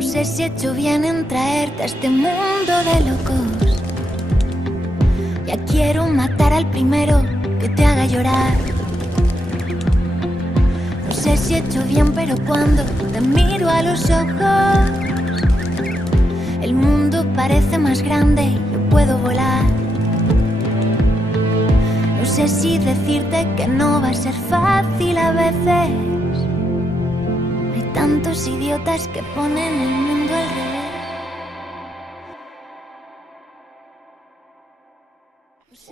No sé si he hecho bien en traerte a este mundo de locos. Ya quiero matar al primero que te haga llorar. No sé si he hecho bien, pero cuando te miro a los ojos, el mundo parece más grande y yo puedo volar. No sé si decirte que no va a ser fácil a veces. Hay tantos idiotas que ponen el mundo al revés.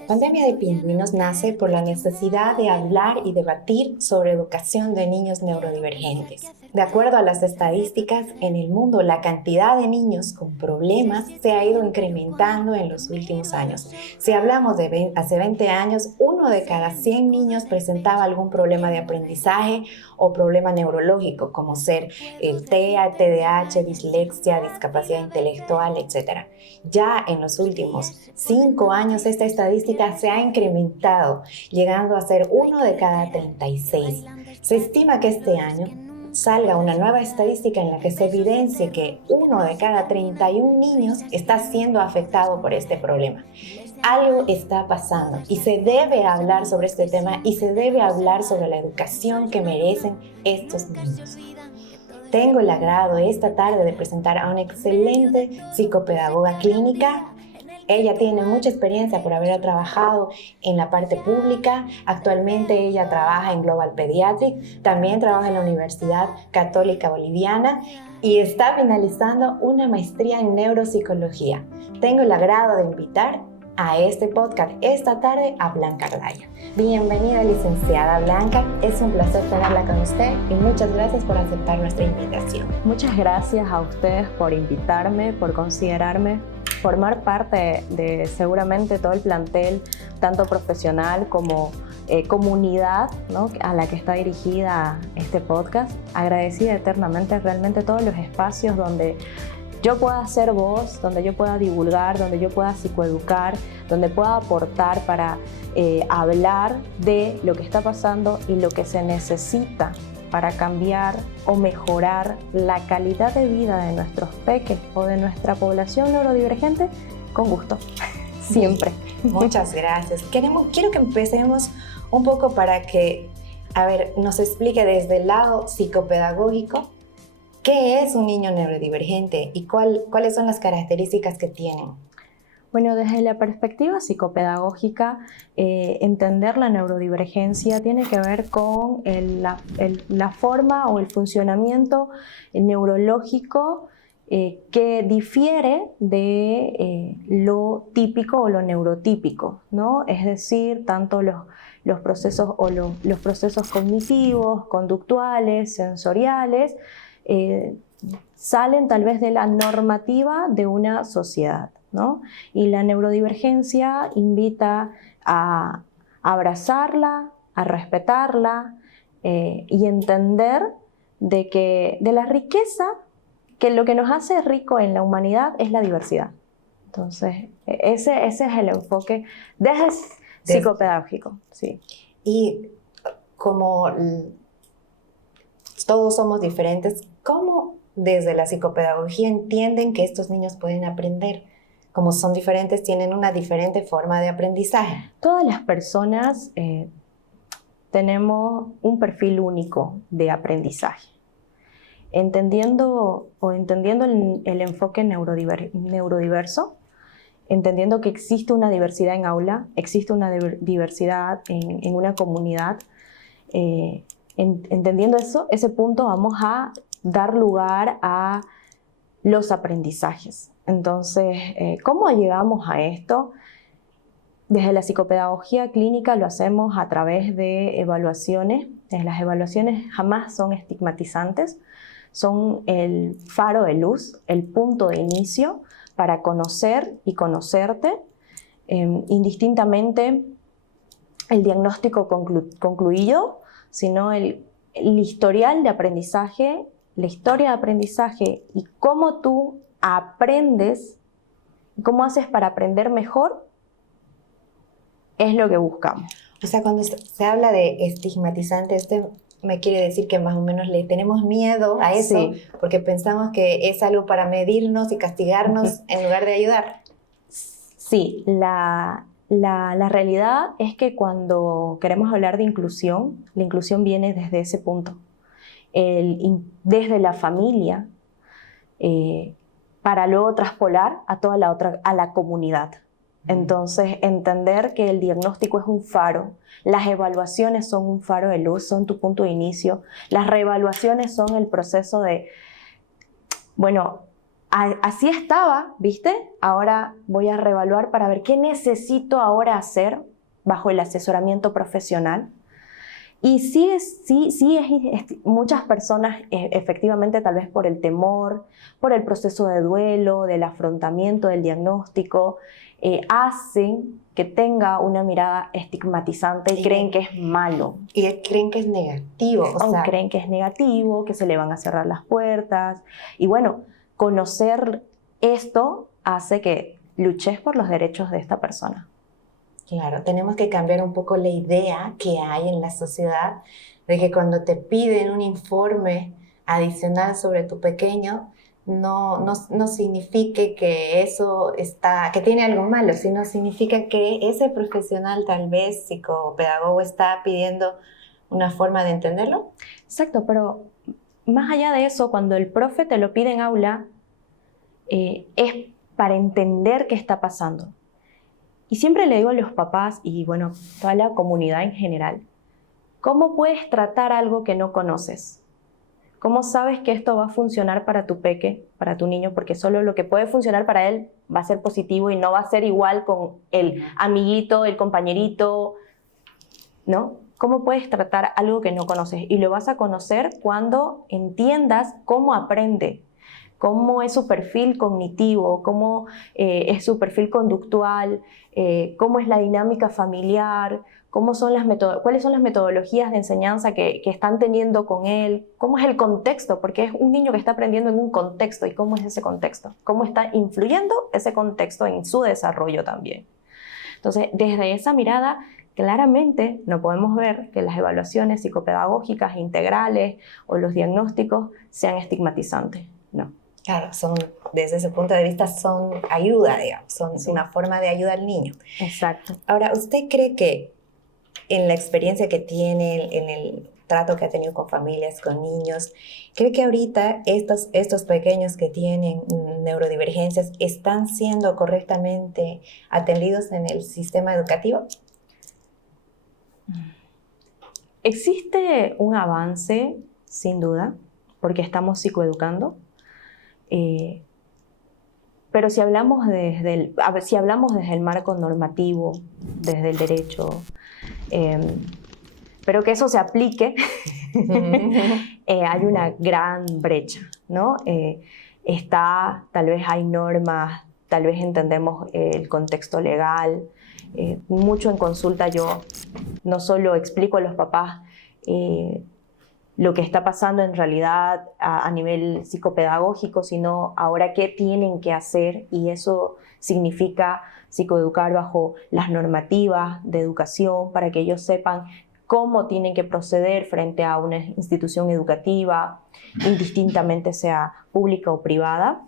Pandemia de Pingüinos nace por la necesidad de hablar y debatir sobre educación de niños neurodivergentes. De acuerdo a las estadísticas, en el mundo la cantidad de niños con problemas se ha ido incrementando en los últimos años. Si hablamos de hace 20 años, 1 de cada 100 niños presentaba algún problema de aprendizaje o problema neurológico, como ser el TEA, TDAH, dislexia, discapacidad intelectual, etc. Ya en los últimos 5 años esta estadística se ha incrementado, llegando a ser 1 de cada 36. Se estima que este año salga una nueva estadística en la que se evidencie que 1 de cada 31 niños está siendo afectado por este problema. Algo está pasando y se debe hablar sobre este tema y se debe hablar sobre la educación que merecen estos niños. Tengo el agrado esta tarde de presentar a una excelente psicopedagoga clínica. Ella tiene mucha experiencia por haber trabajado en la parte pública. Actualmente ella trabaja en Global Pediatric, también trabaja en la Universidad Católica Boliviana y está finalizando una maestría en neuropsicología. Tengo el agrado de invitar a este podcast esta tarde a Blanca Ardaya. Bienvenida, licenciada Blanca. Es un placer tenerla con usted y muchas gracias por aceptar nuestra invitación. Muchas gracias a ustedes por invitarme, por considerarme formar parte de seguramente todo el plantel, tanto profesional como comunidad, ¿no?, a la que está dirigida este podcast. Agradecida eternamente realmente todos los espacios donde yo pueda ser voz, donde yo pueda divulgar, donde yo pueda psicoeducar, donde pueda aportar para hablar de lo que está pasando y lo que se necesita para cambiar o mejorar la calidad de vida de nuestros peques o de nuestra población neurodivergente, con gusto, siempre. Muchas gracias. Quiero que empecemos un poco para que, nos explique desde el lado psicopedagógico qué es un niño neurodivergente y cuáles son las características que tienen. Bueno, desde la perspectiva psicopedagógica, entender la neurodivergencia tiene que ver con la forma o el funcionamiento neurológico que difiere de lo típico o lo neurotípico, ¿no? Es decir, tanto los procesos o los procesos cognitivos, conductuales, sensoriales, salen tal vez de la normativa de una sociedad, ¿no? Y la neurodivergencia invita a abrazarla, a respetarla y entender de la riqueza, que lo que nos hace rico en la humanidad es la diversidad. Entonces, ese es el enfoque desde psicopedagógico. Sí. Y como todos somos diferentes, ¿cómo desde la psicopedagogía entienden que estos niños pueden aprender? Como son diferentes, tienen una diferente forma de aprendizaje. Todas las personas tenemos un perfil único de aprendizaje. Entendiendo el enfoque neurodiverso, entendiendo que existe una diversidad en aula, existe una diversidad en una comunidad, entendiendo ese punto vamos a dar lugar a los aprendizajes. Entonces, ¿cómo llegamos a esto? Desde la psicopedagogía clínica lo hacemos a través de evaluaciones. Las evaluaciones jamás son estigmatizantes, son el faro de luz, el punto de inicio para conocer y conocerte, indistintamente el diagnóstico concluido, sino el historial de aprendizaje, la historia de aprendizaje y cómo tú aprendes, cómo haces para aprender mejor, es lo que buscamos. O sea, cuando se habla de estigmatizante, me quiere decir que más o menos le tenemos miedo a eso, Sí. porque pensamos que es algo para medirnos y castigarnos en lugar de ayudar. Sí, la realidad es que cuando queremos hablar de inclusión, la inclusión viene desde ese punto, desde la familia, para luego traspolar a toda a la comunidad. Entonces, entender que el diagnóstico es un faro, las evaluaciones son un faro de luz, son tu punto de inicio, las reevaluaciones son el proceso de, bueno, así estaba, ¿viste? Ahora voy a reevaluar para ver qué necesito ahora hacer bajo el asesoramiento profesional. Y muchas personas, efectivamente, tal vez por el temor, por el proceso de duelo, del afrontamiento, del diagnóstico, hacen que tenga una mirada estigmatizante y creen que es malo. Y creen que es negativo. Creen que es negativo, que se le van a cerrar las puertas. Y bueno, conocer esto hace que luches por los derechos de esta persona. Claro, tenemos que cambiar un poco la idea que hay en la sociedad de que cuando te piden un informe adicional sobre tu pequeño, no signifique que eso que tiene algo malo, sino significa que ese profesional, tal vez psicopedagogo, está pidiendo una forma de entenderlo. Exacto, pero más allá de eso, cuando el profe te lo pide en aula, es para entender qué está pasando. Y siempre le digo a los papás y bueno, toda la comunidad en general, ¿cómo puedes tratar algo que no conoces? ¿Cómo sabes que esto va a funcionar para tu peque, para tu niño? Porque solo lo que puede funcionar para él va a ser positivo y no va a ser igual con el amiguito, el compañerito, ¿no? ¿Cómo puedes tratar algo que no conoces? Y lo vas a conocer cuando entiendas cómo aprende, cómo es su perfil cognitivo, cómo es su perfil conductual, cómo es la dinámica familiar, cuáles son las metodologías de enseñanza que están teniendo con él, cómo es el contexto, porque es un niño que está aprendiendo en un contexto, y cómo es ese contexto, cómo está influyendo ese contexto en su desarrollo también. Entonces, desde esa mirada, claramente no podemos ver que las evaluaciones psicopedagógicas integrales o los diagnósticos sean estigmatizantes, no. Claro, desde ese punto de vista son ayuda, digamos, son sí, una forma de ayuda al niño. Exacto. Ahora, ¿usted cree que en la experiencia que tiene, en el trato que ha tenido con familias, con niños, cree que ahorita estos pequeños que tienen neurodivergencias están siendo correctamente atendidos en el sistema educativo? Existe un avance, sin duda, porque estamos psicoeducando. Pero si hablamos desde el marco normativo, desde el derecho, pero que eso se aplique, hay una gran brecha, ¿no? Tal vez hay normas, tal vez entendemos el contexto legal. Mucho en consulta yo no solo explico a los papás lo que está pasando en realidad a nivel psicopedagógico, sino ahora qué tienen que hacer, y eso significa psicoeducar bajo las normativas de educación para que ellos sepan cómo tienen que proceder frente a una institución educativa, indistintamente sea pública o privada.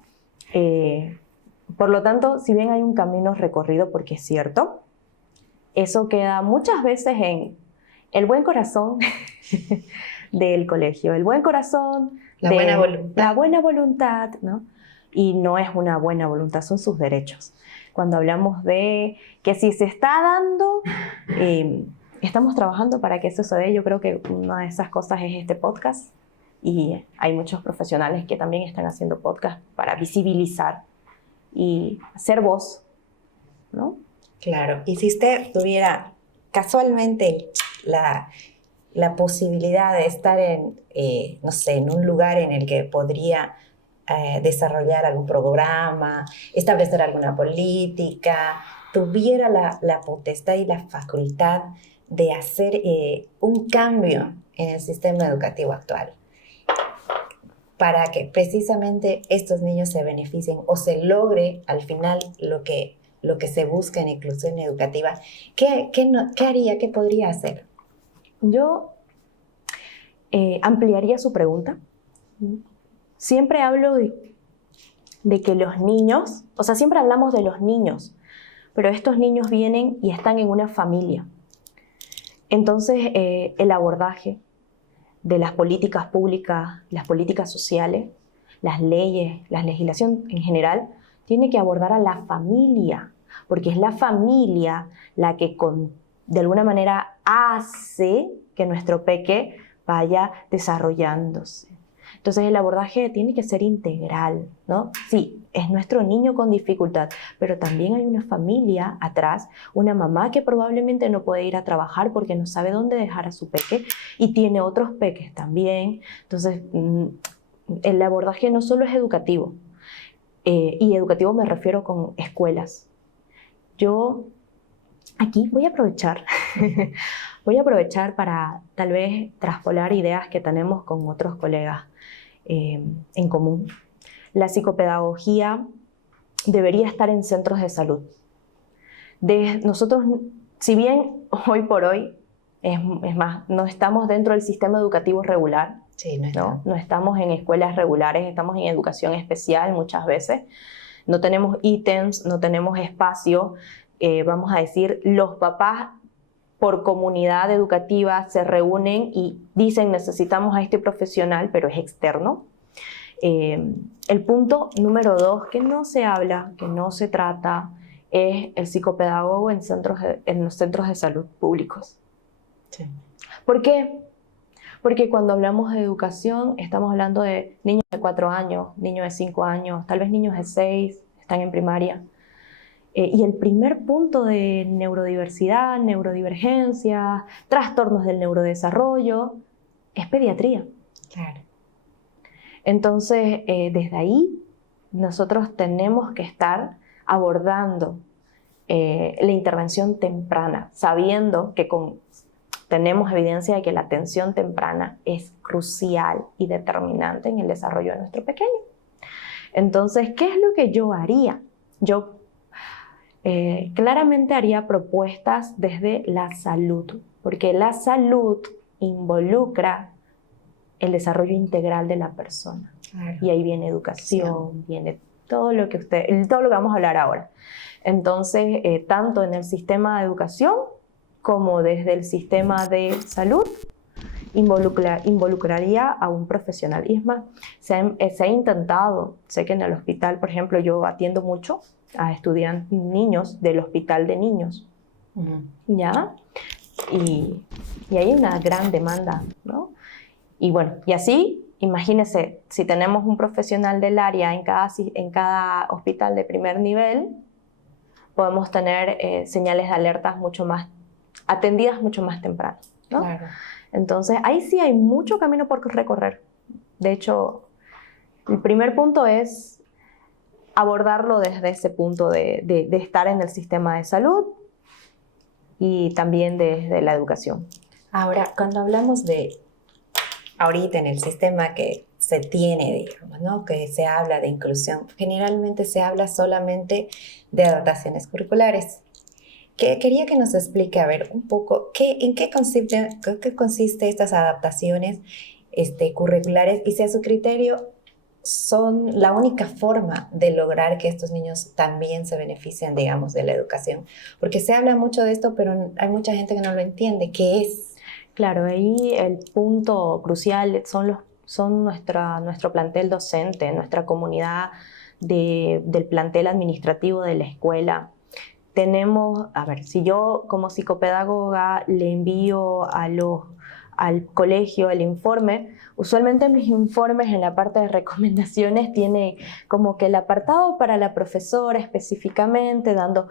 Por lo tanto, si bien hay un camino recorrido, porque es cierto, eso queda muchas veces en el buen corazón del colegio, el buen corazón, la buena voluntad, ¿no? Y no es una buena voluntad, son sus derechos. Cuando hablamos de que si se está dando, estamos trabajando para que eso se dé. Yo creo que una de esas cosas es este podcast, y hay muchos profesionales que también están haciendo podcast para visibilizar y ser voz, ¿no? Claro, y si usted tuviera casualmente la posibilidad de estar no sé, en un lugar en el que podría desarrollar algún programa, establecer alguna política, tuviera la potestad y la facultad de hacer un cambio en el sistema educativo actual para que precisamente estos niños se beneficien o se logre al final lo que se busca en inclusión educativa, ¿qué haría? ¿Qué podría hacer? Yo ampliaría su pregunta. Siempre hablo de que los niños, o sea, siempre hablamos de los niños, pero estos niños vienen y están en una familia. Entonces, el abordaje de las políticas públicas, las políticas sociales, las leyes, la legislación en general, tiene que abordar a la familia, porque es la familia la que de alguna manera hace que nuestro peque vaya desarrollándose. Entonces el abordaje tiene que ser integral, ¿no? Sí, es nuestro niño con dificultad, pero también hay una familia atrás, una mamá que probablemente no puede ir a trabajar porque no sabe dónde dejar a su peque y tiene otros peques también. Entonces el abordaje no solo es educativo, y educativo me refiero con escuelas. Yo aquí voy a aprovechar para tal vez traspolar ideas que tenemos con otros colegas en común. La psicopedagogía debería estar en centros de salud. Nosotros, si bien hoy por hoy, es más, no estamos dentro del sistema educativo regular, sí, no estamos en escuelas regulares, estamos en educación especial muchas veces, no tenemos ítems, no tenemos espacio, vamos a decir, los papás por comunidad educativa se reúnen y dicen necesitamos a este profesional, pero es externo. El punto número 2 que no se habla, que no se trata, es el psicopedagogo en los centros de salud públicos. Sí. ¿Por qué? Porque cuando hablamos de educación estamos hablando de niños de 4 años, niños de 5 años, tal vez niños de 6, están en primaria. Y el primer punto de neurodiversidad, neurodivergencia, trastornos del neurodesarrollo, es pediatría. Claro. Entonces, desde ahí, nosotros tenemos que estar abordando la intervención temprana, sabiendo que tenemos evidencia de que la atención temprana es crucial y determinante en el desarrollo de nuestro pequeño. Entonces, ¿qué es lo que yo haría? Yo claramente haría propuestas desde la salud, porque la salud involucra el desarrollo integral de la persona. Claro. Y ahí viene educación, viene todo lo que vamos a hablar ahora. Entonces, tanto en el sistema de educación como desde el sistema de salud, involucraría a un profesional. Y es más, se ha intentado, sé que en el hospital, por ejemplo, yo atiendo mucho a estudiantes, niños del hospital de niños, ¿ya? Y hay una gran demanda, ¿no? Y bueno, y así, imagínense, si tenemos un profesional del área en cada hospital de primer nivel, podemos tener señales de alertas atendidas mucho más temprano, ¿no? Claro. Entonces, ahí sí hay mucho camino por recorrer. De hecho, el primer punto es abordarlo desde ese punto de estar en el sistema de salud y también desde la educación. Ahora, cuando hablamos de ahorita en el sistema que se tiene, digamos, ¿no? Que se habla de inclusión, generalmente se habla solamente de adaptaciones curriculares. Quería que nos explique, a ver, un poco en qué consiste estas adaptaciones curriculares y si a su criterio son la única forma de lograr que estos niños también se beneficien, digamos, de la educación. Porque se habla mucho de esto, pero hay mucha gente que no lo entiende. ¿Qué es? Claro, ahí el punto crucial son nuestro plantel docente, nuestra comunidad del plantel administrativo de la escuela. Tenemos, a ver, si yo como psicopedagoga le envío al colegio el informe, usualmente mis informes en la parte de recomendaciones tiene como que el apartado para la profesora específicamente dando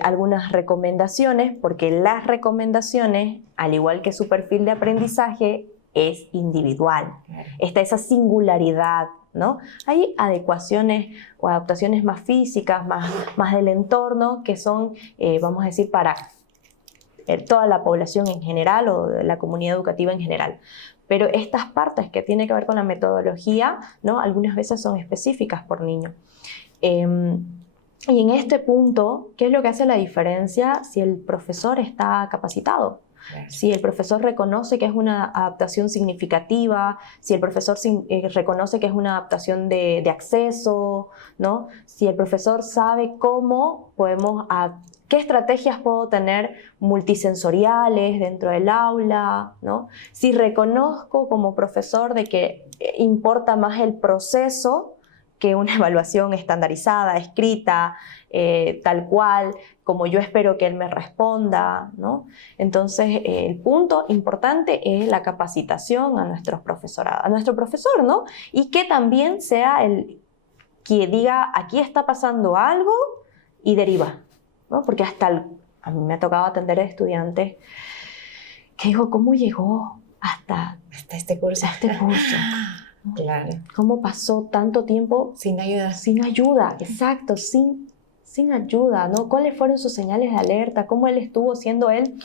algunas recomendaciones, porque las recomendaciones, al igual que su perfil de aprendizaje, es individual. Está esa singularidad, ¿no? Hay adecuaciones o adaptaciones más físicas, más del entorno, que son, vamos a decir, para toda la población en general o de la comunidad educativa en general. Pero estas partes que tienen que ver con la metodología, ¿no? Algunas veces son específicas por niño. Y en este punto, ¿qué es lo que hace la diferencia si el profesor está capacitado? Claro. Si el profesor reconoce que es una adaptación significativa, si el profesor reconoce que es una adaptación de acceso, ¿no? Si el profesor sabe cómo podemos, qué estrategias puedo tener multisensoriales dentro del aula, ¿no? Si reconozco como profesor de que importa más el proceso que una evaluación estandarizada, escrita, tal cual, como yo espero que él me responda, ¿no? Entonces, el punto importante es la capacitación a nuestro profesor, ¿no? Y que también sea el que diga, aquí está pasando algo y deriva, ¿no? Porque a mí me ha tocado atender a estudiantes que digo, ¿cómo llegó hasta este curso? Claro. ¿Cómo pasó tanto tiempo sin ayuda? Sin ayuda, exacto, sin ayuda, ¿no? ¿Cuáles fueron sus señales de alerta? ¿Cómo él estuvo siendo él?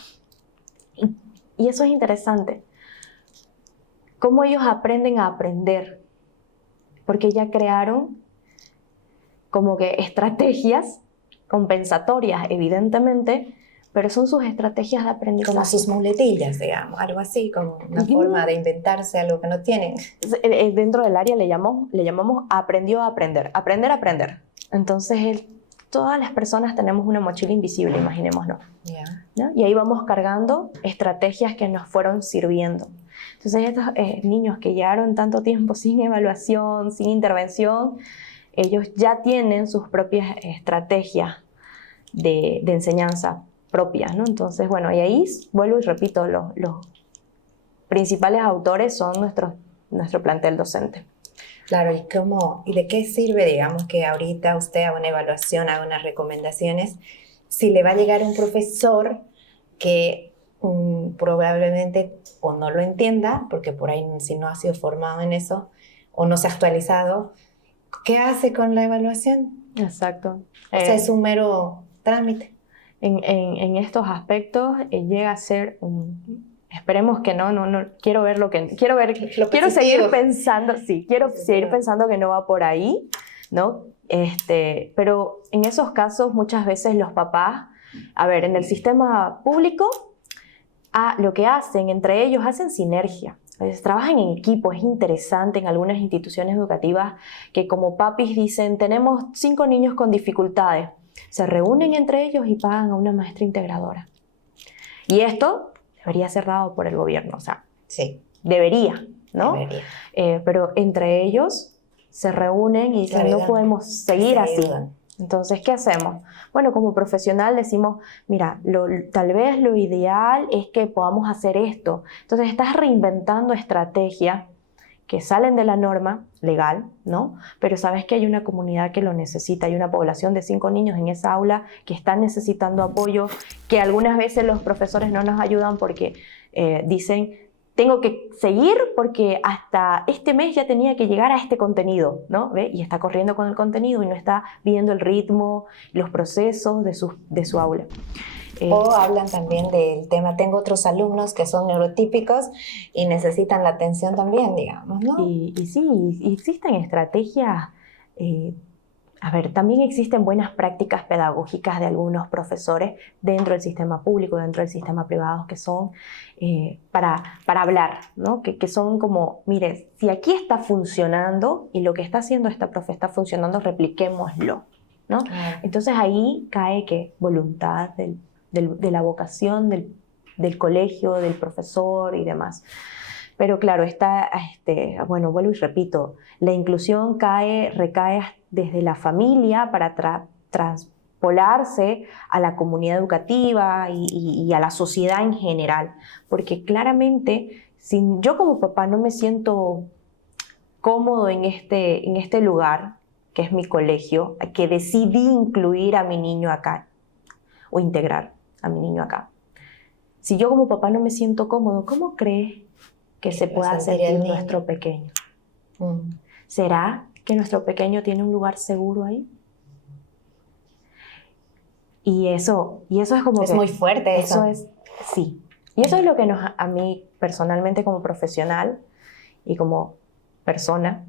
Y eso es interesante. Cómo ellos aprenden a aprender. Porque ya crearon como que estrategias compensatorias, evidentemente, pero son sus estrategias de aprendizaje. Como sus muletillas, digamos, algo así, como una forma de inventarse algo que no tienen. Dentro del área le llamamos aprendió a aprender, aprender a aprender. Entonces, todas las personas tenemos una mochila invisible, imaginémonos. Yeah. ¿No? Y ahí vamos cargando estrategias que nos fueron sirviendo. Entonces, estos niños que llevaron tanto tiempo sin evaluación, sin intervención, ellos ya tienen sus propias estrategias de enseñanza propias, ¿no? Entonces, bueno, y ahí vuelvo y repito, los principales autores son nuestro plantel docente. Claro, ¿y de qué sirve, digamos, que ahorita usted haga una evaluación, haga unas recomendaciones, si le va a llegar un profesor que probablemente o no lo entienda, porque por ahí si no ha sido formado en eso, o no se ha actualizado, ¿qué hace con la evaluación? Exacto. O sea, es un mero trámite. En estos aspectos llega a ser esperemos que no quiero seguir pensando, seguir pensando que no va por ahí, ¿no? Pero en esos casos muchas veces los papás, en el sistema público, lo que hacen entre ellos, hacen sinergia. Trabajan en equipo. Es interesante en algunas instituciones educativas que como papis dicen, tenemos 5 niños con dificultades. Se reúnen entre ellos y pagan a una maestra integradora. Y esto debería ser dado por el gobierno, o sea, sí, debería, ¿no? Debería. Pero entre ellos se reúnen y dicen, no podemos seguir así. Entonces, ¿qué hacemos? Bueno, como profesional decimos, mira, tal vez lo ideal es que podamos hacer esto. Entonces, estás reinventando estrategias que salen de la norma legal, ¿no? Pero sabes que hay una comunidad que lo necesita, hay una población de 5 niños en esa aula que están necesitando apoyo, que algunas veces los profesores no nos ayudan porque dicen, tengo que seguir porque hasta este mes ya tenía que llegar a este contenido, ¿no? ¿Ve? Y está corriendo con el contenido y no está viendo el ritmo, los procesos de su aula. O hablan también del tema, tengo otros alumnos que son neurotípicos y necesitan la atención también, digamos, ¿no? Y sí, existen estrategias, también existen buenas prácticas pedagógicas de algunos profesores dentro del sistema público, dentro del sistema privado, que son para hablar, ¿no? Que son como, mire, si aquí está funcionando y lo que está haciendo esta profe está funcionando, repliquémoslo, ¿no? Entonces ahí cae que voluntad de la vocación del colegio, del profesor y demás. Pero claro, vuelvo y repito, la inclusión recae desde la familia para traspolarse a la comunidad educativa y a la sociedad en general. Porque claramente, si yo como papá no me siento cómodo en este lugar, que es mi colegio, que decidí incluir a mi niño acá, o integrar a mi niño acá. Si yo como papá no me siento cómodo, ¿cómo crees que se pueda sentir nuestro pequeño? ¿Será que nuestro pequeño tiene un lugar seguro ahí? Y eso es como es muy fuerte eso. Sí. Y eso es lo que a mí personalmente como profesional y como persona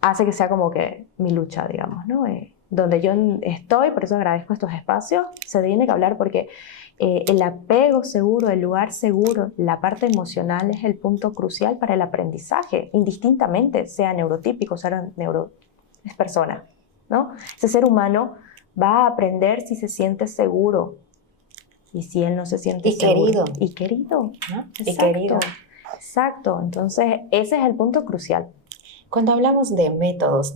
hace que sea como que mi lucha, digamos, ¿no? donde yo estoy, por eso agradezco estos espacios, se tiene que hablar porque el apego seguro, el lugar seguro, la parte emocional es el punto crucial para el aprendizaje, indistintamente sea neurotípico, es persona, ¿no? Ese ser humano va a aprender si se siente seguro y si él no se siente seguro. Y querido. ¿No? Y querido. Exacto. Entonces, ese es el punto crucial. Cuando hablamos de métodos,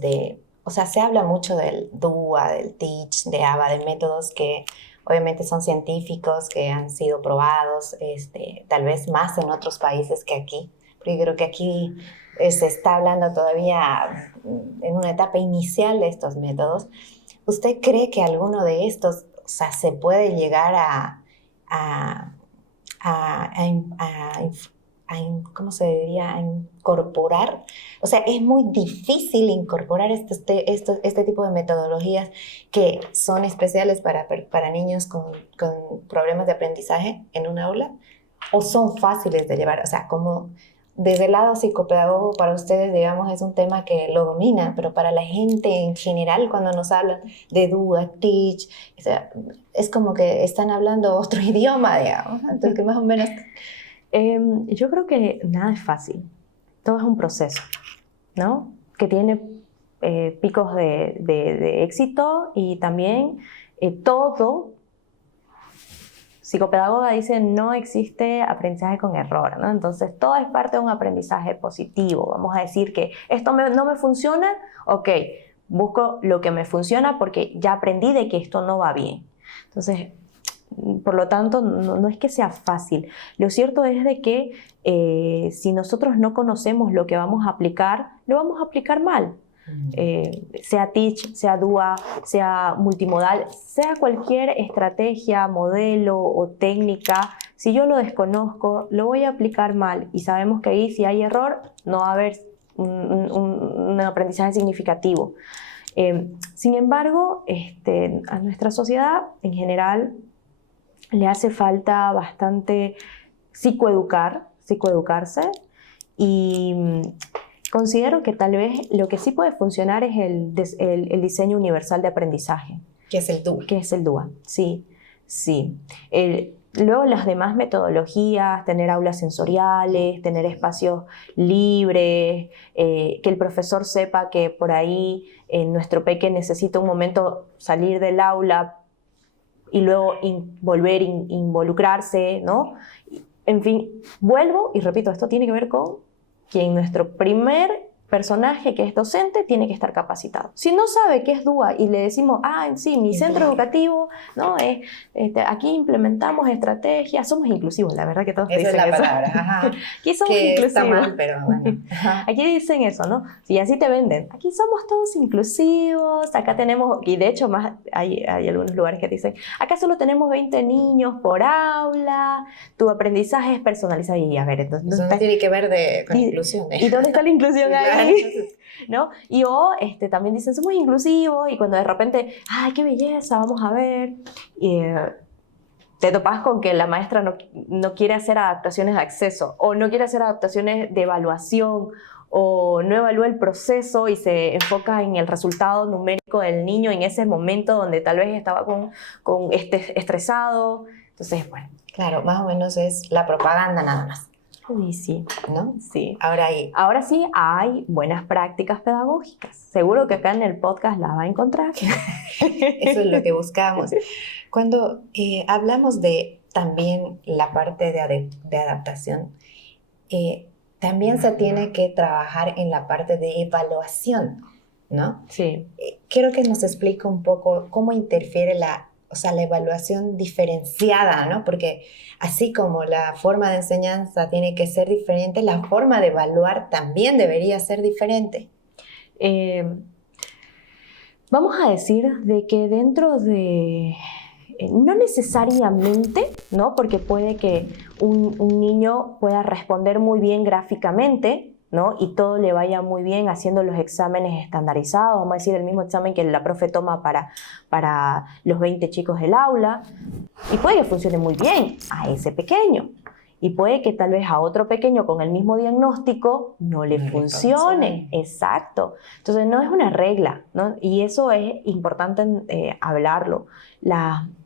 o sea, se habla mucho del DUA, del TEACH, de ABA, de métodos que obviamente son científicos, que han sido probados, tal vez más en otros países que aquí, porque creo que aquí se está hablando todavía en una etapa inicial de estos métodos. ¿Usted cree que alguno de estos, o sea, se puede llegar ¿cómo se diría? A incorporar? O sea, es muy difícil incorporar este tipo de metodologías que son especiales para niños con problemas de aprendizaje en un aula, ¿o son fáciles de llevar? O sea, como desde el lado psicopedagogo para ustedes, digamos, es un tema que lo domina, pero para la gente en general, cuando nos hablan de DUA, TEACH, o sea, es como que están hablando otro idioma, digamos. Entonces, que más o menos... Yo creo que nada es fácil. Todo es un proceso, ¿no? Que tiene picos de éxito y también todo... Psicopedagoga dice no existe aprendizaje con error, ¿no? Entonces todo es parte de un aprendizaje positivo. Vamos a decir que esto no me funciona, ok, busco lo que me funciona porque ya aprendí de que esto no va bien. Entonces, por lo tanto, no es que sea fácil. Lo cierto es de que si nosotros no conocemos lo que vamos a aplicar, lo vamos a aplicar mal. Sea TEACH, sea DUA, sea multimodal, sea cualquier estrategia, modelo o técnica, si yo lo desconozco, lo voy a aplicar mal y sabemos que ahí si hay error no va a haber un aprendizaje significativo. Sin embargo, a nuestra sociedad en general le hace falta bastante psicoeducarse y considero que tal vez lo que sí puede funcionar es el diseño universal de aprendizaje. ¿Qué es el DUA? ¿Qué es el DUA? Sí, sí. Luego las demás metodologías, tener aulas sensoriales, tener espacios libres, que el profesor sepa que por ahí nuestro peque necesita un momento salir del aula y luego volver a involucrarse, ¿no? En fin, vuelvo y repito, esto tiene que ver con que nuestro primer personaje que es docente tiene que estar capacitado. Si no sabe qué es DUA y le decimos, sí, mi centro educativo, ¿no? Aquí implementamos estrategias, somos inclusivos, la verdad que todos dicen eso. Esa es la palabra, ajá. Aquí somos que inclusivos. Está mal, pero bueno. Ajá. Aquí dicen eso, ¿no? Y así te venden. Aquí somos todos inclusivos, acá tenemos, y de hecho más hay algunos lugares que dicen, acá solo tenemos 20 niños por aula, tu aprendizaje es personalizado. Y a ver, entonces... Eso no tiene que ver con inclusión. ¿Y dónde está la inclusión ahí? ¿No? Y también dicen, somos inclusivos, y cuando de repente, ¡ay, qué belleza! Vamos a ver. Y te topas con que la maestra no quiere hacer adaptaciones de acceso, o no quiere hacer adaptaciones de evaluación, o no evalúa el proceso y se enfoca en el resultado numérico del niño en ese momento donde tal vez estaba estresado. Entonces, bueno. Claro, más o menos es la propaganda nada más. Uy, sí. ¿No? Sí. Ahora sí hay buenas prácticas pedagógicas. Seguro que acá en el podcast las va a encontrar. Eso es lo que buscamos. Cuando hablamos de también la parte de adaptación, también se tiene que trabajar en la parte de evaluación, ¿no? Sí. Quiero que nos explique un poco cómo interfiere la evaluación diferenciada, ¿no? Porque así como la forma de enseñanza tiene que ser diferente, la forma de evaluar también debería ser diferente. Vamos a decir de que dentro de... no necesariamente, ¿no? Porque puede que un niño pueda responder muy bien gráficamente, ¿no? Y todo le vaya muy bien haciendo los exámenes estandarizados, vamos a decir el mismo examen que la profe toma para los 20 chicos del aula, y puede que funcione muy bien a ese pequeño. Y puede que tal vez a otro pequeño con el mismo diagnóstico no le funcione. Exacto. Entonces no es una regla, ¿no? Y eso es importante hablarlo.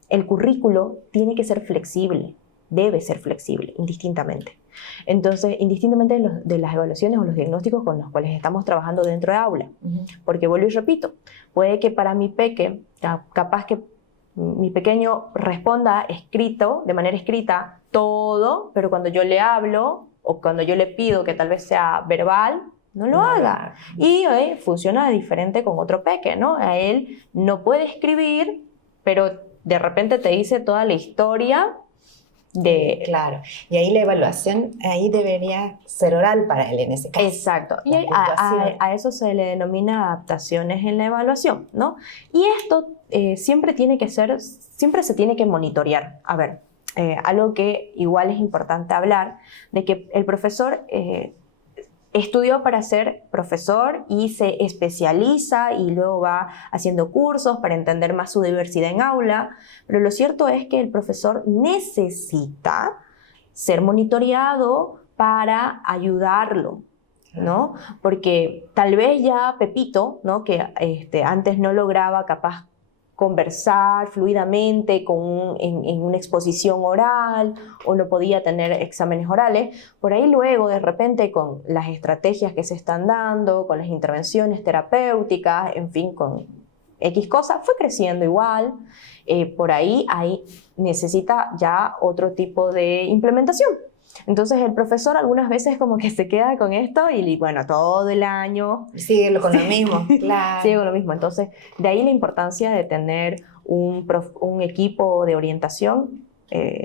El currículo tiene que ser flexible, debe ser flexible, indistintamente. Entonces, indistintamente de las evaluaciones o los diagnósticos con los cuales estamos trabajando dentro de aula. Porque vuelvo y repito, puede que para mi peque, capaz que mi pequeño responda de manera escrita, todo, pero cuando yo le hablo o cuando yo le pido que tal vez sea verbal, no lo haga. Y funciona diferente con otro peque, ¿no? A él no puede escribir, pero de repente te dice toda la historia Claro, y ahí la evaluación ahí debería ser oral para él en ese caso. Exacto, y a eso se le denomina adaptaciones en la evaluación, ¿no? Y esto siempre se tiene que monitorear. A ver, algo que igual es importante hablar, de que el profesor estudió para ser profesor y se especializa y luego va haciendo cursos para entender más su diversidad en aula, pero lo cierto es que el profesor necesita ser monitoreado para ayudarlo, ¿no? Porque tal vez ya Pepito, ¿no? Que antes no lograba capaz conversar fluidamente en una exposición oral o no podía tener exámenes orales, por ahí luego de repente con las estrategias que se están dando, con las intervenciones terapéuticas, en fin, con X cosas, fue creciendo igual, por ahí necesita ya otro tipo de implementación. Entonces el profesor algunas veces como que se queda con esto y bueno, todo el año sigue con lo mismo, claro. Sigue con lo mismo. Entonces de ahí la importancia de tener un equipo de orientación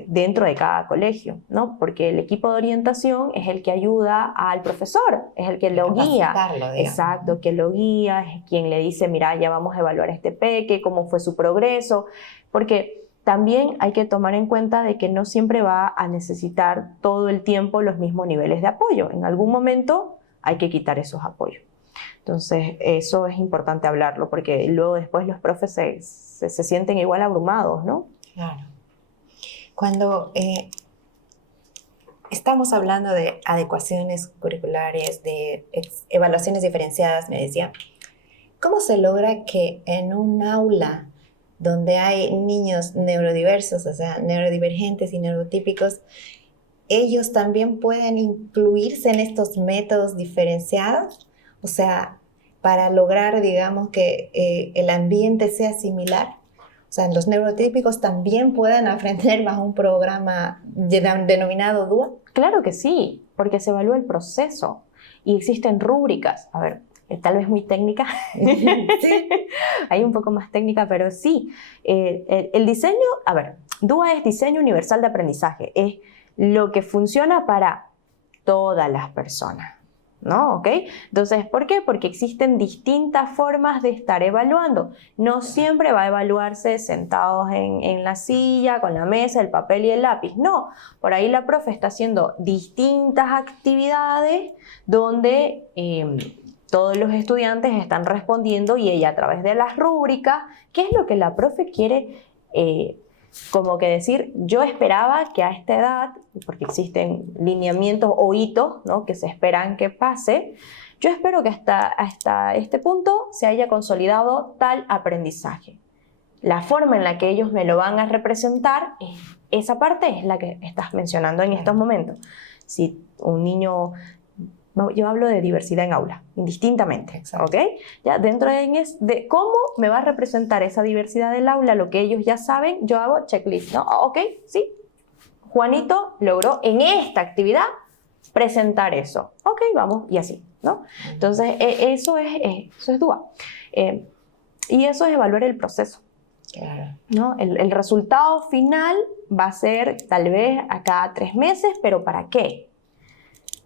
dentro de cada colegio, ¿no? Porque el equipo de orientación es el que ayuda al profesor, es el que lo guía. Exacto, que lo guía, es quien le dice, mira, ya vamos a evaluar a este peque, cómo fue su progreso, porque también hay que tomar en cuenta de que no siempre va a necesitar todo el tiempo los mismos niveles de apoyo. En algún momento hay que quitar esos apoyos. Entonces, eso es importante hablarlo, porque luego después los profes se sienten igual abrumados, ¿no? Claro. Cuando estamos hablando de adecuaciones curriculares, de evaluaciones diferenciadas, me decía, ¿cómo se logra que en un aula donde hay niños neurodiversos, o sea, neurodivergentes y neurotípicos, ellos también pueden incluirse en estos métodos diferenciados? O sea, para lograr, digamos, que el ambiente sea similar. O sea, los neurotípicos también pueden aprender bajo un programa denominado DUA. Claro que sí, porque se evalúa el proceso y existen rúbricas. A ver, tal vez muy técnica, sí. Hay un poco más técnica, pero sí. El diseño, a ver, DUA es diseño universal de aprendizaje, es lo que funciona para todas las personas, ¿no? ¿Ok? Entonces, ¿por qué? Porque existen distintas formas de estar evaluando. No siempre va a evaluarse sentados en la silla, con la mesa, el papel y el lápiz. No, por ahí la profe está haciendo distintas actividades donde todos los estudiantes están respondiendo y ella a través de las rúbricas, ¿qué es lo que la profe quiere como que decir? Yo esperaba que a esta edad, porque existen lineamientos o hitos, ¿no?, que se esperan que pase, yo espero que hasta este punto se haya consolidado tal aprendizaje. La forma en la que ellos me lo van a representar, esa parte es la que estás mencionando en estos momentos. Si un niño... Yo hablo de diversidad en aula, indistintamente, ¿ok? Ya dentro de cómo me va a representar esa diversidad del aula, lo que ellos ya saben, yo hago checklist, ¿no? Ok, sí, Juanito logró en esta actividad presentar eso. Ok, vamos, y así, ¿no? Entonces, eso es DUA. Y eso es evaluar el proceso, ¿no? El resultado final va a ser tal vez a cada 3 meses, pero ¿para qué?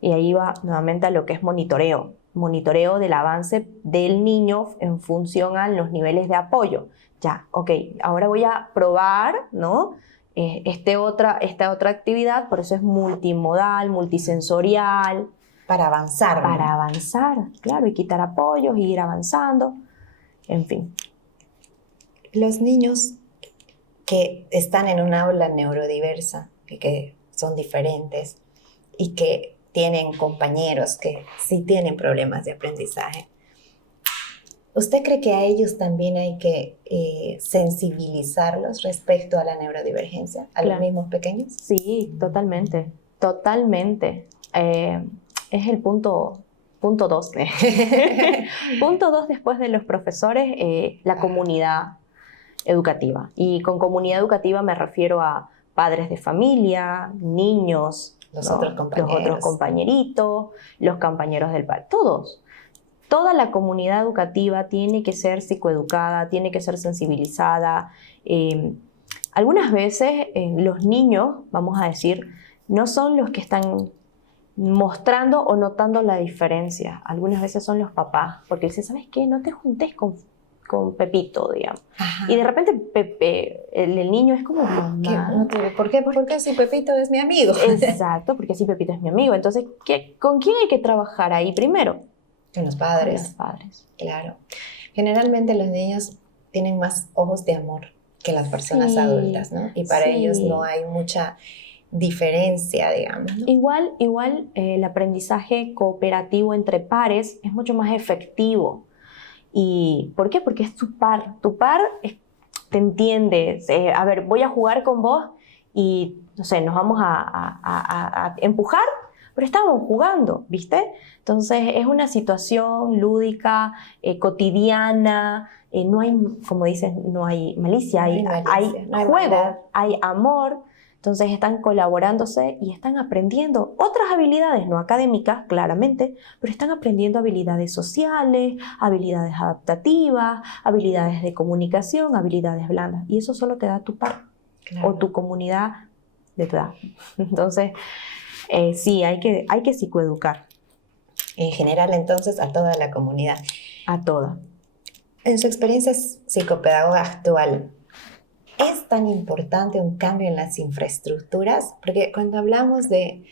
Y ahí va nuevamente a lo que es monitoreo. Monitoreo del avance del niño en función a los niveles de apoyo. Ya, ok, ahora voy a probar, ¿no? Esta otra actividad, por eso es multimodal, multisensorial. Para avanzar. Para avanzar, claro, y quitar apoyos y ir avanzando, en fin. Los niños que están en un aula neurodiversa y que son diferentes y que tienen compañeros que sí tienen problemas de aprendizaje. ¿Usted cree que a ellos también hay que sensibilizarlos respecto a la neurodivergencia, a los mismos pequeños? Sí, totalmente, totalmente. Es el punto 2. Punto 2 después de los profesores, la comunidad educativa. Y con comunidad educativa me refiero a padres de familia, niños, los ¿no? otros compañeros. Los otros compañeritos, los compañeros del par, todos. Toda la comunidad educativa tiene que ser psicoeducada, tiene que ser sensibilizada. Algunas veces los niños, vamos a decir, no son los que están mostrando o notando la diferencia. Algunas veces son los papás, porque dicen, ¿sabes qué? No te juntes con Pepito, digamos. Ajá. Y de repente Pepe, el niño es como, mamá. ¿Por qué? Porque si Pepito es mi amigo. Exacto, porque si Pepito es mi amigo. Entonces, ¿con quién hay que trabajar ahí primero? Con los padres. Con los padres. Claro. Generalmente los niños tienen más ojos de amor que las personas adultas, ¿no? Y para ellos no hay mucha diferencia, digamos, ¿no? Igual el aprendizaje cooperativo entre pares es mucho más efectivo. ¿Y por qué? Porque es tu par. Tu par te entiende. A ver, voy a jugar con vos y, no sé, nos vamos a empujar, pero estamos jugando, ¿viste? Entonces es una situación lúdica, cotidiana, no hay, como dices, no hay malicia, hay juego, maldad. Hay amor. Entonces están colaborándose y están aprendiendo otras habilidades, no académicas, claramente, pero están aprendiendo habilidades sociales, habilidades adaptativas, habilidades de comunicación, habilidades blandas. Y eso solo te da tu par, claro, o tu comunidad de tu edad. Entonces, sí, hay que psicoeducar. En general, entonces, a toda la comunidad. A toda. En su experiencia psicopedagoga actual, ¿es tan importante un cambio en las infraestructuras? Porque cuando hablamos de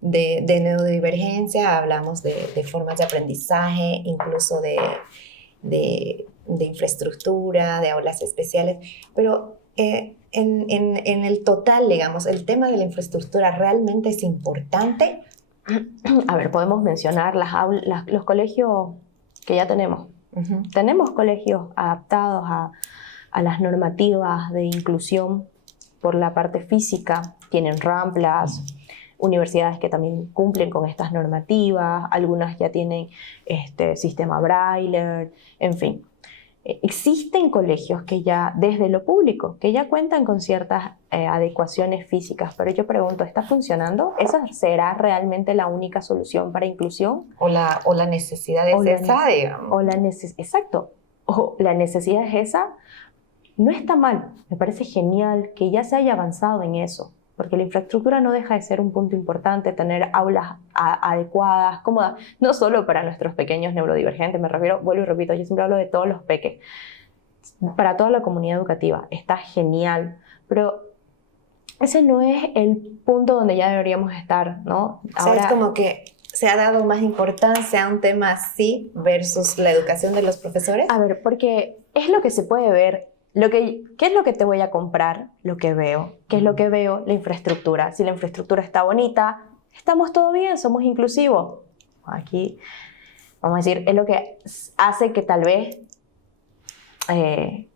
neurodivergencia, hablamos de formas de aprendizaje, incluso de infraestructura, de aulas especiales, pero en el total, digamos, ¿el tema de la infraestructura realmente es importante? A ver, podemos mencionar los colegios que ya tenemos. Uh-huh. Tenemos colegios adaptados a las normativas de inclusión por la parte física, tienen ramplas, universidades que también cumplen con estas normativas, algunas ya tienen sistema Braille, en fin. Existen colegios que ya, desde lo público, que ya cuentan con ciertas adecuaciones físicas, pero yo pregunto, ¿está funcionando? ¿Esa será realmente la única solución para inclusión? O la necesidad es esa, digamos. Exacto. O la necesidad es esa. No está mal, me parece genial que ya se haya avanzado en eso, porque la infraestructura no deja de ser un punto importante, tener aulas adecuadas, cómodas, no solo para nuestros pequeños neurodivergentes, me refiero, vuelvo y repito, yo siempre hablo de todos los peques, para toda la comunidad educativa, está genial, pero ese no es el punto donde ya deberíamos estar, ¿no? Ahora, o sea, es como que se ha dado más importancia a un tema así versus la educación de los profesores. A ver, porque es lo que se puede ver. ¿Qué es lo que te voy a comprar? Lo que veo. ¿Qué es lo que veo? La infraestructura. Si la infraestructura está bonita, estamos todo bien, somos inclusivos. Aquí, vamos a decir, es lo que hace que tal vez el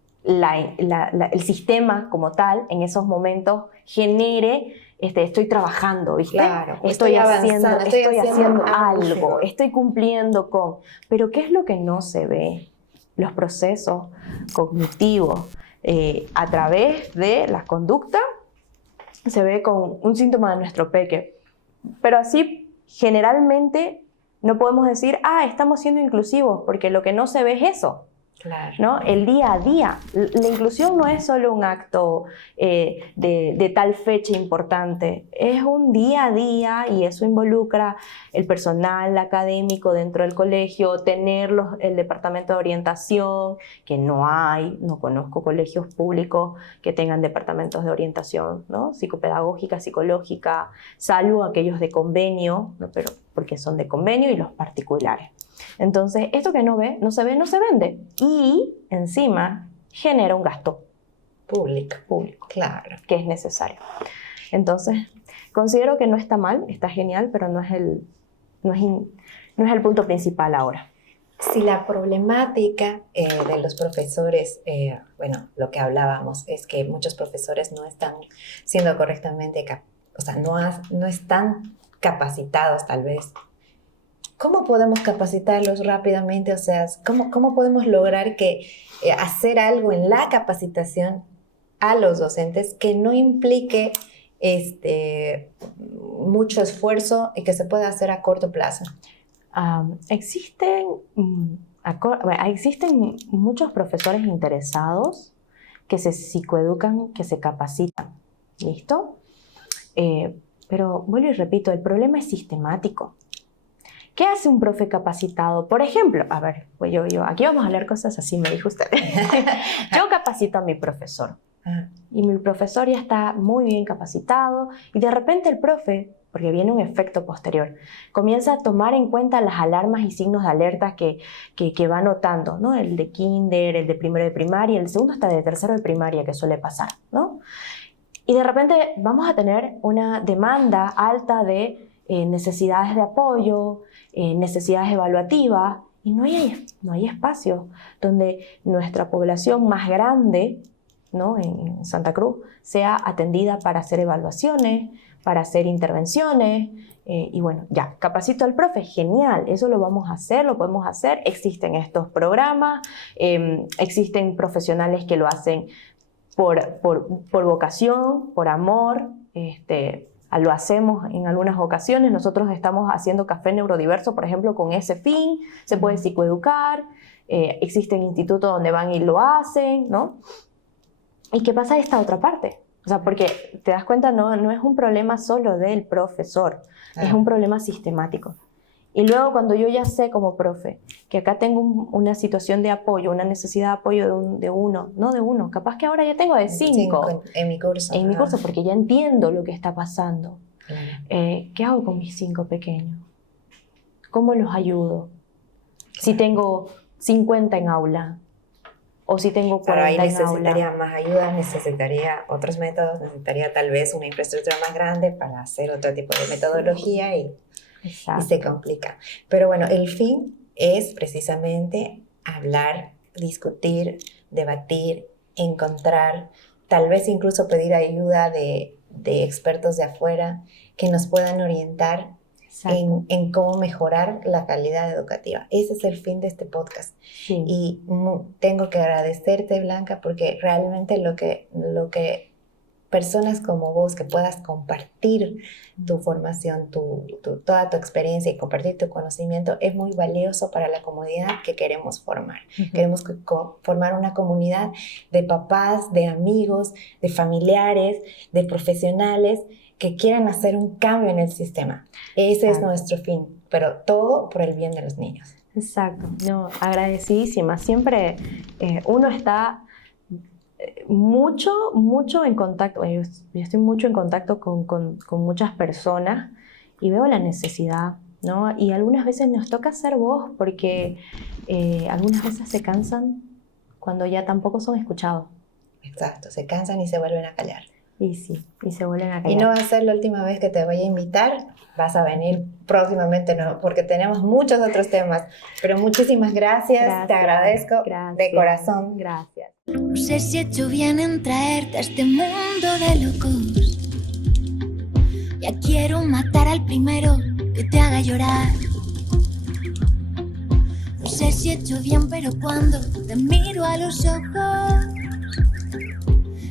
sistema como tal, en esos momentos, genere, estoy trabajando, ¿viste? Claro, estoy haciendo algo, estoy cumpliendo con... Pero ¿qué es lo que no se ve? Los procesos cognitivos a través de la conducta se ve con un síntoma de nuestro peque. Pero así, generalmente, no podemos decir, estamos siendo inclusivos, porque lo que no se ve es eso. Claro. ¿No? El día a día. La inclusión no es solo un acto de tal fecha importante, es un día a día y eso involucra el personal académico dentro del colegio, tener el departamento de orientación, que no conozco colegios públicos que tengan departamentos de orientación, ¿no? Psicopedagógica, psicológica, salvo aquellos de convenio, ¿no? Pero porque son de convenio, y los particulares. Entonces, esto que no se ve, no se vende. Y encima genera un gasto público, claro, claro, que es necesario. Entonces, considero que no está mal, está genial, pero no es el punto principal ahora. Si la problemática de los profesores, bueno, lo que hablábamos es que muchos profesores no están siendo correctamente, o sea, no están capacitados tal vez. ¿Cómo podemos capacitarlos rápidamente? O sea, ¿cómo podemos lograr que hacer algo en la capacitación a los docentes que no implique mucho esfuerzo y que se pueda hacer a corto plazo? Existen muchos profesores interesados que se psicoeducan, que se capacitan. ¿Listo? Pero vuelvo y repito, el problema es sistemático. ¿Qué hace un profe capacitado? Por ejemplo, a ver, pues aquí vamos a hablar cosas así, me dijo usted. Yo capacito a mi profesor. Y mi profesor ya está muy bien capacitado y de repente el profe, porque viene un efecto posterior, comienza a tomar en cuenta las alarmas y signos de alerta que va notando, ¿no? El de kinder, el de primero de primaria, el segundo hasta de tercero de primaria que suele pasar, ¿no? Y de repente vamos a tener una demanda alta de necesidades de apoyo, necesidades evaluativas, y no hay espacio donde nuestra población más grande, ¿no? en Santa Cruz, sea atendida para hacer evaluaciones, para hacer intervenciones, y bueno, ya, capacito al profe, genial, eso lo vamos a hacer, lo podemos hacer, existen estos programas, existen profesionales que lo hacen por vocación, por amor, lo hacemos en algunas ocasiones. Nosotros estamos haciendo Café Neurodiverso, por ejemplo, con ese fin. Se puede psicoeducar, existen institutos donde van y lo hacen, ¿no? ¿Y qué pasa esta otra parte? O sea, porque te das cuenta, no es un problema solo del profesor, es un problema sistemático. Y luego cuando yo ya sé como profe que acá tengo una situación de apoyo, una necesidad de apoyo de uno, capaz que ahora ya tengo de 5 en mi curso. En mi curso, porque ya entiendo lo que está pasando. ¿Qué hago con mis 5 pequeños? ¿Cómo los ayudo? Si tengo 50 en aula, o si tengo 40 ahí en aula. Necesitaría más ayuda, necesitaría otros métodos, necesitaría tal vez una infraestructura más grande para hacer otro tipo de metodología y se complica. Pero bueno, el fin es precisamente hablar, discutir, debatir, encontrar, tal vez incluso pedir ayuda de expertos de afuera que nos puedan orientar en cómo mejorar la calidad educativa. Ese es el fin de este podcast. Sí. Y tengo que agradecerte, Blanca, porque realmente lo que personas como vos que puedas compartir tu formación, toda tu experiencia y compartir tu conocimiento es muy valioso para la comunidad que queremos formar. Queremos formar una comunidad de papás, de amigos, de familiares, de profesionales que quieran hacer un cambio en el sistema. Ese es nuestro fin, pero todo por el bien de los niños. Exacto. No, agradecidísima. Siempre uno está mucho en contacto, yo estoy mucho en contacto con muchas personas y veo la necesidad, ¿no? Y algunas veces nos toca ser voz porque algunas veces se cansan cuando ya tampoco son escuchados. Exacto, se cansan y se vuelven a callar. Y sí, y se vuelven a callar. Y no va a ser la última vez que te voy a invitar, vas a venir próximamente, ¿no? Porque tenemos muchos otros temas, pero muchísimas gracias. Te agradezco de corazón. Gracias. No sé si he hecho bien en traerte a este mundo de locos. Ya quiero matar al primero que te haga llorar. No sé si he hecho bien, pero cuando te miro a los ojos,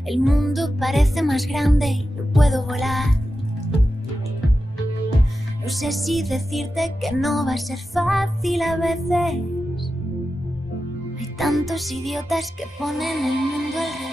el mundo parece más grande y no puedo volar. No sé si decirte que no va a ser fácil a veces. Hay tantos idiotas que ponen el mundo al revés.